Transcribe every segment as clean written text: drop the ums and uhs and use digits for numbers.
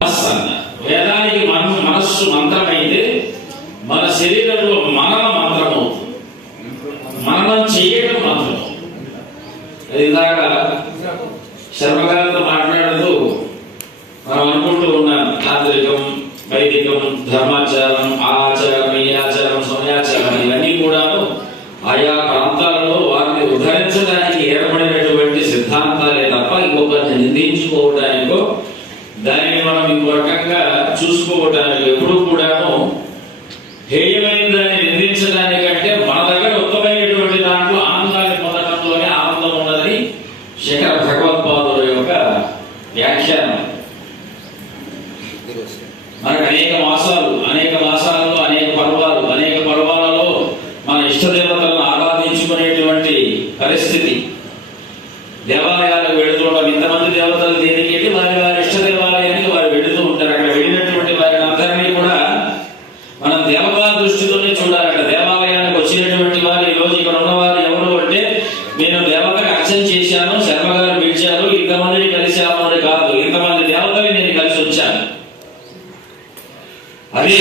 వేదానికి మనస్సు మంత్రమైతే మన శరీరంలో మనన మంత్రం అవుతుంది, మననం చేయడం మంత్రం. ఇలాగా శర్మగారితో మాట్లాడుతూ మనం అనుకుంటూ ఉన్నాం, తాంత్రికం, వైదికం, ధర్మాచారం, ఆచారం, ఈ ఆచారం, సమయాచారం ఇవన్నీ కూడాను ఆయా ప్రాంతాలలో వారిని ఉద్ధరించడానికి ఏర్పడినటువంటి సిద్ధాంతాలే తప్ప ఇంకొకరిని నిందించుకోవడానికో దానిని మనం ఇంకో రకంగా చూసుకోవడానికి ఎప్పుడు కూడాను హేయమైన దాన్ని నిందించడానికంటే మన దగ్గర ఉత్తమైనటువంటి దాంట్లో ఆనందాన్ని పొందడంలోనే ఆనందం ఉన్నదని శంకర భగవత్పాదుల యొక్క వ్యాఖ్యానం. మనకు అనేక మాసాలలో అనేక పర్వాలలో మన ఇష్టదేవతలను ఆరాధించుకునేటువంటి పరిస్థితి. దేవాలయాలకు వెళుతుంటాం, ఇంతమంది దేవతలు దేనికి వెళ్ళి వారి ఇష్ట దేవాలయానికి వారు వెళుతూ ఉంటారు. అక్కడ వెళ్ళినటువంటి వారిని అందరినీ కూడా మనం దేవతా దృష్టితోనే చూడాలంట. దేవాలయానికి వచ్చినటువంటి వారు ఈ రోజు ఇక్కడ ఉన్నవారు ఎవరు అంటే, నేను దేవతకు అర్చన చేశాను, శర్మ గారు పిలిచారు, ఇంతమందిని కలిశాము అని కాదు, ఇంతమంది దేవతని నేను కలిసి వచ్చాను. అదే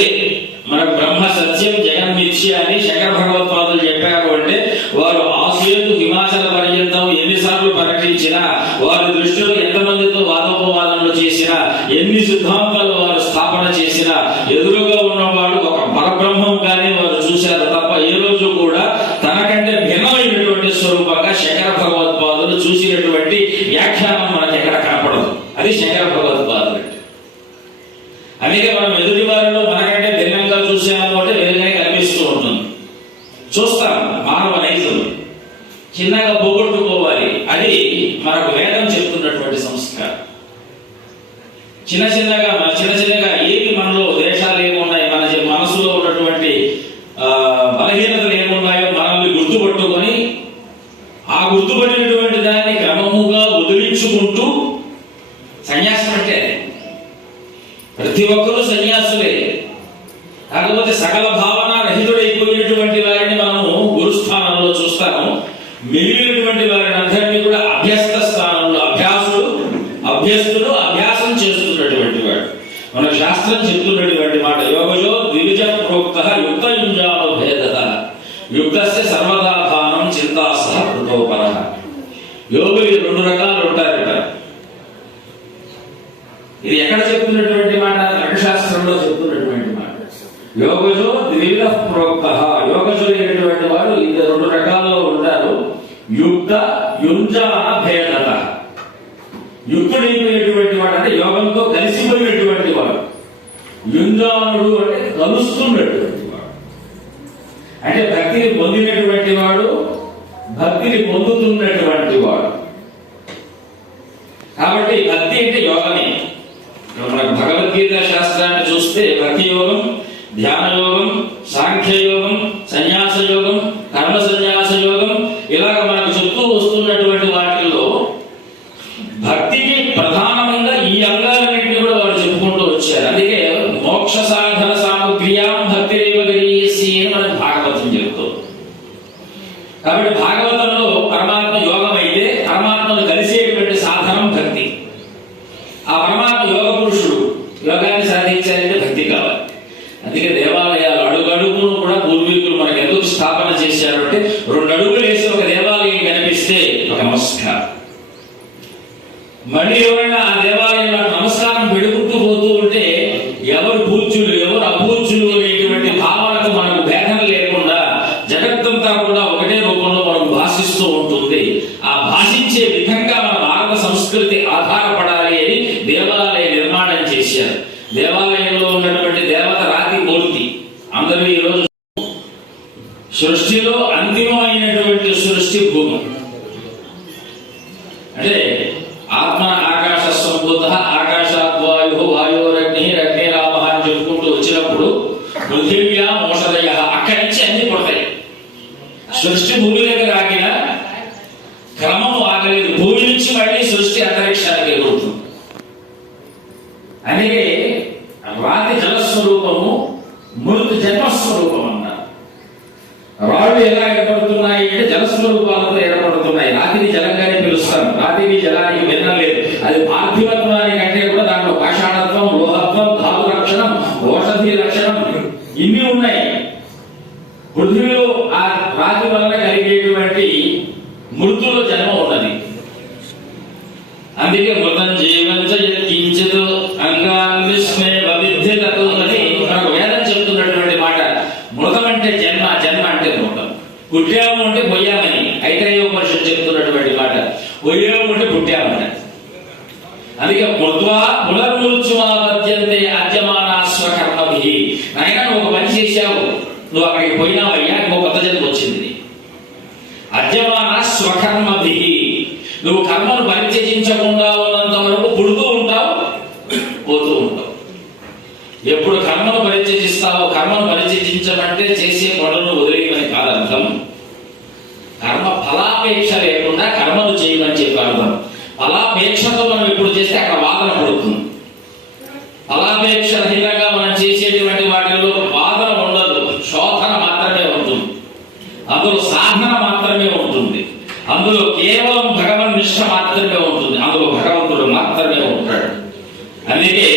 మనకు బ్రహ్మ సత్యం జగన్మిథ్య అని శంకర భగవత్పాదులు చెప్పారు. అంటే వారు ఆసేతు హిమాచల పర్యంతం ఎన్నిసార్లు ప్రకటించినా, వారి దృష్టిలో ఎంతమందితో వాదోపవాదనలు చేసినా, ఎన్ని సిద్ధాంతాలు వారు స్థాపన చేసినా, ఎదురుగా ఉన్నవాడు ఒక పరబ్రహ్మం కానీ వారు చూశారు తప్ప ఏ రోజు కూడా తనకంటే భిన్నమైనటువంటి స్వరూపంగా శంకర భగవత్పాదులు చూసినటువంటి వ్యాఖ్యానం మనకి ఎక్కడ కనపడదు. అది శంకర భగవత్పాదులు అంటే. అందుకే మనం ఎదుటి వారిలో మనకంటే భిన్నంగా చూసాము అంటే వేరుగా కనిపిస్తూ ఉంటుంది. చూస్తాం, మానవ నైజం చిన్నగా పోగొట్టుకోవాలి. అది మనకు వేదం చెప్తున్నటువంటి సంస్కారం. చిన్న చిన్నగా ఏమి మనలో దేశాలు ఏమున్నాయి, మన మనసులో ఉన్నటువంటి బలహీనతలు ఏమున్నాయో మనల్ని గుర్తుపట్టుకొని ఆ గుర్తుపట్టినటువంటి దాన్ని క్రమముగా వదిలించుకుంటూ సన్యాసం అంటే ప్రతి ఒక్కరూ సన్యాసులే. కాకపోతే సకల భావన రహితుడైపోయినటువంటి వారిని మనము గురుస్థానంలో చూస్తాము. మిగిలినటువంటి వారిని అందరినీ కూడా అభ్యస్త స్థానంలో అభ్యస్తుడు అభ్యాసం చేస్తున్నటువంటి వాడు. మన శాస్త్రం చెప్తున్నటువంటి మాట, యోగజో ద్విజ ప్రోక్త యుక్త యుంజాలో భేదత యుక్తస్య సర్వదా భానం చింతాసహ కృతోపర. యోగులు రెండు రకాలు ఉంటారట. ఇది ఎక్కడ చెప్తున్నటువంటి మాట? రంగశాస్త్రంలో చెప్తున్నటువంటి మాట. యోగజో ద్విధ ప్రోక్త, యోగజులైనటువంటి వారు ఇది రెండు రకాల్లో ఉంటారు. యుక్త యుంజాన భేదత. యుక్తుడైపోయినటువంటి వాడు అంటే యోగంతో కలిసిపోయినటువంటి వాడు. యుంజానుడు అంటే కలుస్తున్నటువంటి వాడు, అంటే భక్తిని పొందినటువంటి వాడు, భక్తిని పొందుతున్నటువంటి వాడు. కాబట్టి భక్తి అంటే యోగమే. మనకు భగవద్గీత శాస్త్రాన్ని చూస్తే భక్తి యోగం, ధ్యాన యోగం, సాంఖ్య యోగం, సన్యాస యోగం, కర్మ సన్యాస యోగం ఇలాగ మనకు చెప్తూ వస్తున్నటువంటి వాటిల్లో భక్తికి ప్రధానంగా ఈ అంగాలన్నింటినీ కూడా వారు చెప్పుకుంటూ వచ్చారు. అందుకే మోక్ష సాధన సామగ్ర్యాం భక్తి రేవగరీయసి అని మనకు భాగవతం చెప్తుంది. కాబట్టి భాగవతంలో పరమాత్మ యోగం అయితే పరమాత్మను కలిసేటువంటి సాధనం భక్తి. ఆ పరమాత్మ యోగ పురుషుడు. యోగాన్ని సాధించాలంటే భక్తి కావాలి. అందుకే దేవాలయాలు అడుగడుగును కూడా పూర్వీకులు మనకు ఎందుకు స్థాపన చేశారంటే, 2 అడుగులు వేసి ఒక దేవాలయం కనిపిస్తే ఒక నమస్కారం. మళ్ళీ ఎవరైనా ఆ దేవాలయంలో నమస్కారం పెడుకుంటూ పోతూ ఉంటే ఎవరు పూజ్యులు ఎవరు అపూజ్యులు అనేటువంటి భావనకు మనకు భేదం లేకుండా జగత్తంతా కూడా ఒకటే రూపంలో మనకు భాషిస్తూ ఉంటుంది. ఆ భాషించే విధంగా మన భారత సంస్కృతి ఆధారపడాలి అని దేవాలయ నిర్మాణం చేశారు. దేవాలయంలో ఉన్నటువంటి దేవత రాతి మూర్తి. అందరూ ఈరోజు సృష్టిలో అంతిమమైనటువంటి సృష్టి భూమి. అంటే ఆత్మ ఆకాశ సంభూత ఆకాశాత్ వాయు వాయోరగ్ని రగ్నిరామ అని చెప్పుకుంటూ వచ్చినప్పుడు పృథివ్యా మోషదయ అక్కడి నుంచి అన్ని పడతాయి. సృష్టి భూమి దగ్గర ఆగిన క్రమం ఆగలేదు. భూమి నుంచి మళ్ళీ సృష్టి అంతరిక్షానికి ఎగురుతుంది. అందుకే రాతి జలస్వరూపము, మృతి జన్మస్వరూపం అన్నారు. రాళ్ళు ఎలా ఏర్పడుతున్నాయి అంటే జలస్వరూపాలతో ఏర్పడుతున్నాయి. రాతిని జలంగానే పిలుస్తాం. రాతిని జలానికి భిన్నం లేదు. అది పార్థివత్వానికి అంటే కూడా దాంట్లో పాషాణత్వం, లోహ పునరుచ్చుమాపద్యంతే అద్యమానా స్వకర్మభిః. నాయనా నువ్వు ఒక పని చేశావు, నువ్వు అక్కడికి పోయినావయ్యా, నువ్వు కొత్త జన్మ వచ్చింది. అద్యమానా స్వకర్మభిః, నువ్వు కర్మను పరిత్యజించకుండా ఉన్నంత వరకు పుడుతూ ఉంటావు, పోతూ ఉంటావు. ఎప్పుడు కర్మను పరిత్యజిస్తావో, కర్మను పరిత్యజించమంటే చేసే పనులను వదిలేయమని కాదు అర్థం. కర్మ ఫలాపేక్ష లేకుండా కర్మను చేయమని చెప్పి అర్థం. ఫలాపేక్షతో మనం ఎప్పుడు చేస్తే అక్కడ వాదన పడుతుంది. ఫలాపేక్ష రహితంగా మనం చేసేటువంటి వాటిలో వాదన ఉండదు, శోధన మాత్రమే ఉంటుంది, అందులో సాధన మాత్రమే ఉంటుంది, అందులో కేవలం భగవన్ నిష్ఠ మాత్రమే ఉంటుంది, అందులో భగవంతుడు మాత్రమే ఉంటాడు. అందుకే